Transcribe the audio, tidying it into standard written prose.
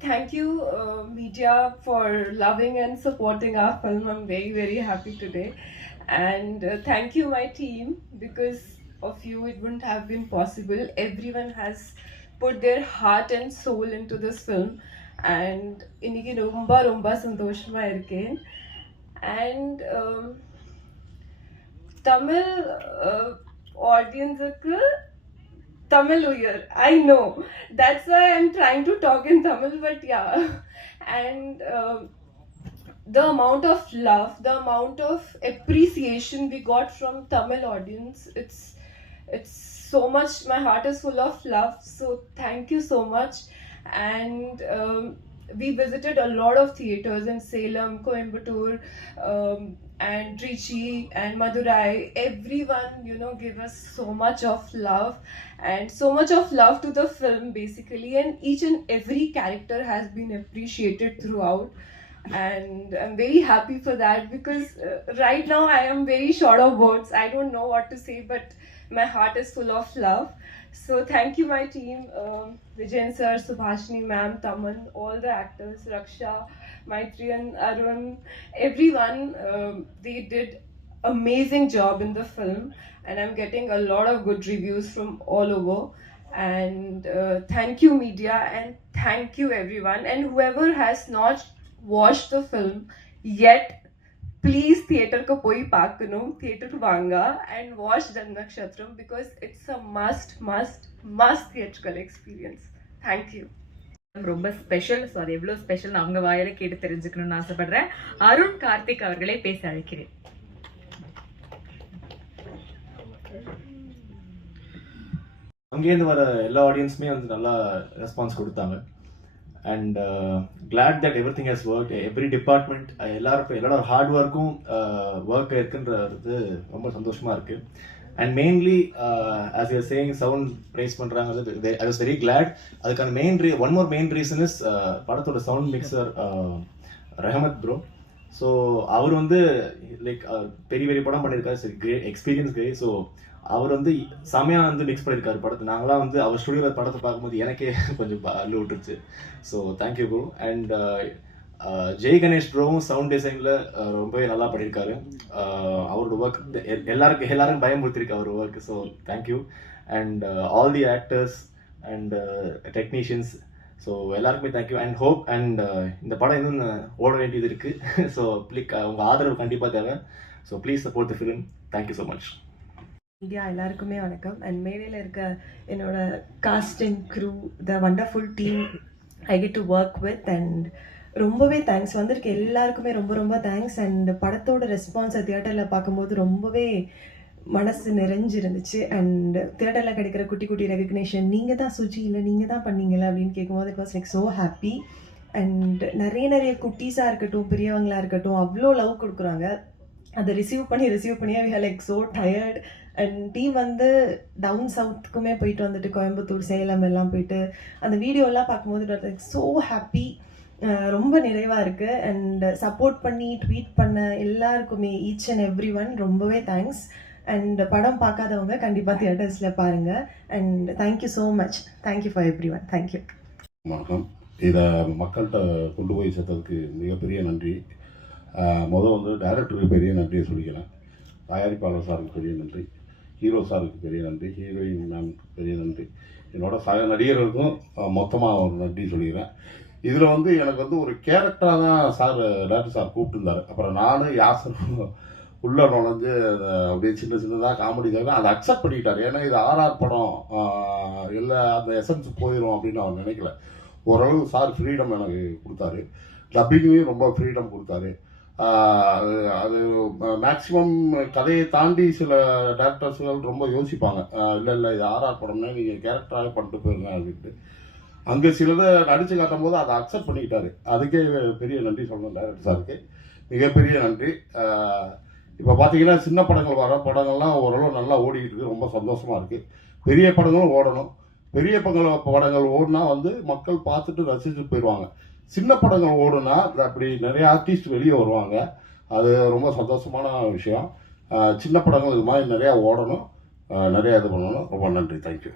Thank you, media, for loving and supporting our film. I'm very, very happy today. And thank you, my team, because of you, it wouldn't have been possible. Everyone has put their heart and soul into this film. And இன்னைக்கு ரொம்ப ரொம்ப சந்தோஷமா இருக்கேன். And Tamil audience Tamil year. I know. That's why I'm trying to talk in Tamil, but yeah. And the amount of love, the amount of appreciation we got from Tamil audience, it's so much. My heart is full of love. So thank you so much. And we visited a lot of theaters in Salem, Coimbatore, and Trichy and Madurai. Everyone, gave us so much of love and so much of love to the film basically. And each and every character has been appreciated throughout. And I'm very happy for that because right now I am very short of words. I don't know what to say, but my heart is full of love. So thank you, my team, Vijayan sir, Subhashini ma'am, Taman, all the actors, Raksha, Maitriyan, Arun, everyone. They did amazing job in the film, and I'm getting a lot of good reviews from all over. And thank you, media, and thank you, everyone. And whoever has not watched the film yet, please theater ko poi paakano, theater vanga and watch Jannakshatram because it's a must theatrical experience. Thank you. ரொம்ப special. So அது எவ்வளோ special அவங்க வாயில கேட்டு தெரிஞ்சுக்கணும்னு ஆசைப்படுறேன். அருண் கார்த்திக் அவர்களை பேச அழைக்கிறேன். அங்கேருந்து வர எல்லா ஆடியன்ஸுமே வந்து நல்லா ரெஸ்பான்ஸ் கொடுத்தாங்க. And glad that everything has work. Every department எல்லாரோட ஹார்ட் ஒர்க்கும் ஒர்க் இருக்குன்றது ரொம்ப சந்தோஷமாக இருக்குது. And mainly as your saying sound praise பண்ணுறாங்க. I was very glad. அதுக்கான one more main reason is படத்தோட sound mixer Rahamath bro. So அவர் வந்து லைக் பெரிய பெரிய படம் பண்ணியிருக்காரு. சரி, கிரேட் எக்ஸ்பீரியன்ஸ் கிரேட். ஸோ அவர் வந்து செமையாக வந்து மிக்ஸ் பண்ணியிருக்காரு படத்தை. நாங்களாம் வந்து அவர் ஸ்டுடியோவில் படத்தை பார்க்கும்போது எனக்கே கொஞ்சம் அள்ளு விட்டுருச்சு. So thank you bro. And Jai Ganesh ப்ரோவும் சவுண்ட் டிசைனில் ரொம்பவே நல்லா பண்ணியிருக்காரு. அவரோட ஒர்க் எல்லாருக்கும் பயமுறுத்திருக்கு அவர் work. So thank you. And all the actors and technicians, so எல்லாருக்குமே தேங்க்யூ. அண்ட் ஹோப் அண்ட் இந்த படம் இன்னும் ஓட வேண்டியது இருக்குது. ஸோ உங்கள் ஆதரவு கண்டிப்பாக தேவை. So please support the film. Thank you so much. Media எல்லாருக்குமே வணக்கம். அண்ட் மேடையில் இருக்க என்னோட cast and crew, the wonderful team I get to work with. And ரொம்பவே தேங்க்ஸ் வந்திருக்க எல்லாருக்குமே ரொம்ப ரொம்ப தேங்க்ஸ். அண்ட் படத்தோட ரெஸ்பான்ஸை தியேட்டரில் பார்க்கும்போது ரொம்பவே மனசு நிறைஞ்சிருந்துச்சு. அண்ட் தியேட்டரில் கிடைக்கிற குட்டி குட்டி ரெகக்னேஷன், நீங்கள் தான் சுஜி இல்லை நீங்கள் தான் பண்ணீங்களா அப்படின்னு கேட்கும்போது it was like so happy. And நிறைய குட்டீஸாக இருக்கட்டும் பெரியவங்களாக இருக்கட்டும் அவ்வளோ லவ் கொடுக்குறாங்க. அதை ரிசீவ் பண்ணி we are like so tired. And team வந்து டவுன் சவுத்துக்குமே போயிட்டு வந்துட்டு கோயம்புத்தூர் சேலம் எல்லாம் போயிட்டு அந்த வீடியோலாம் பார்க்கும்போது லைக் ஸோ ஹாப்பி. ரொம்ப நிறைவாக இருக்குது. அண்ட் சப்போர்ட் பண்ணி ட்வீட் பண்ண எல்லாருக்குமே ஈச் அண்ட் எவ்ரி ஒன் ரொம்பவே தேங்க்ஸ். அண்ட் படம் பார்க்காதவங்க கண்டிப்பாக தியேட்டர்ஸில் பாருங்கள். And thank you so much. Thank you for every one. Thank you. வணக்கம். இதை மக்கள்கிட்ட கொண்டு போய் சேர்த்ததுக்கு மிகப்பெரிய நன்றி. வந்து டைரக்டருக்கு பெரிய நன்றியை சொல்லிக்கிறேன். தயாரிப்பாளர் சாருக்கு பெரிய நன்றி. ஹீரோ சாருக்கு பெரிய நன்றி. ஹீரோயின் மேம் பெரிய நன்றி. என்னோட சக நடிகர்களுக்கும் மொத்தமாக ஒரு நன்றி சொல்லிக்கிறேன். இதில் வந்து எனக்கு வந்து ஒரு கேரக்டராக தான் டேரக்டர் சார் கூப்பிட்டுருந்தார். அப்புறம் நானும் யாசரும் உள்ளே நுழைஞ்சு அப்படியே சின்னதாக காமெடி தான் அதை அக்செப்ட் பண்ணிக்கிட்டார். ஏன்னா இது ஆர்ஆர் படம், இல்லை அந்த எசன்ஸ் போயிடும் அப்படின்னு அவர் நினைக்கல. ஓரளவு சார் ஃப்ரீடம் எனக்கு கொடுத்தாரு. டப்பிங்லேயும் ரொம்ப ஃப்ரீடம் கொடுத்தாரு. அது மேக்ஸிமம் கதையை தாண்டி சில டேரக்டர்ஸ்கள் ரொம்ப யோசிப்பாங்க, இல்லை இது ஆர்ஆர் படம்னா நீங்கள் கேரக்டராகவே பண்ணிட்டு போயிருங்க அப்படின்ட்டு. அங்கே சிலதை நடித்து காட்டும் போது அதை அக்செப்ட் பண்ணிக்கிட்டாரு. அதுக்கே பெரிய நன்றி சொல்லணும் டைரக்டர் சாருக்கு. மிகப்பெரிய நன்றி. இப்போ பார்த்தீங்கன்னா சின்ன படங்கள் வர படங்கள்லாம் ஓரளவு நல்லா ஓடிக்கிட்டு இருக்குது. ரொம்ப சந்தோஷமாக இருக்குது. பெரிய படங்களும் ஓடணும். பெரிய படங்கள் ஓடினா வந்து மக்கள் பார்த்துட்டு ரசிச்சுட்டு போயிடுவாங்க. சின்ன படங்கள் ஓடுனா அப்படி நிறைய ஆர்டிஸ்ட் வெளியே வருவாங்க. அது ரொம்ப சந்தோஷமான விஷயம். சின்ன படங்கள் இது மாதிரி நிறையா ஓடணும், நிறையா இது பண்ணணும். ரொம்ப நன்றி. தேங்க்யூ.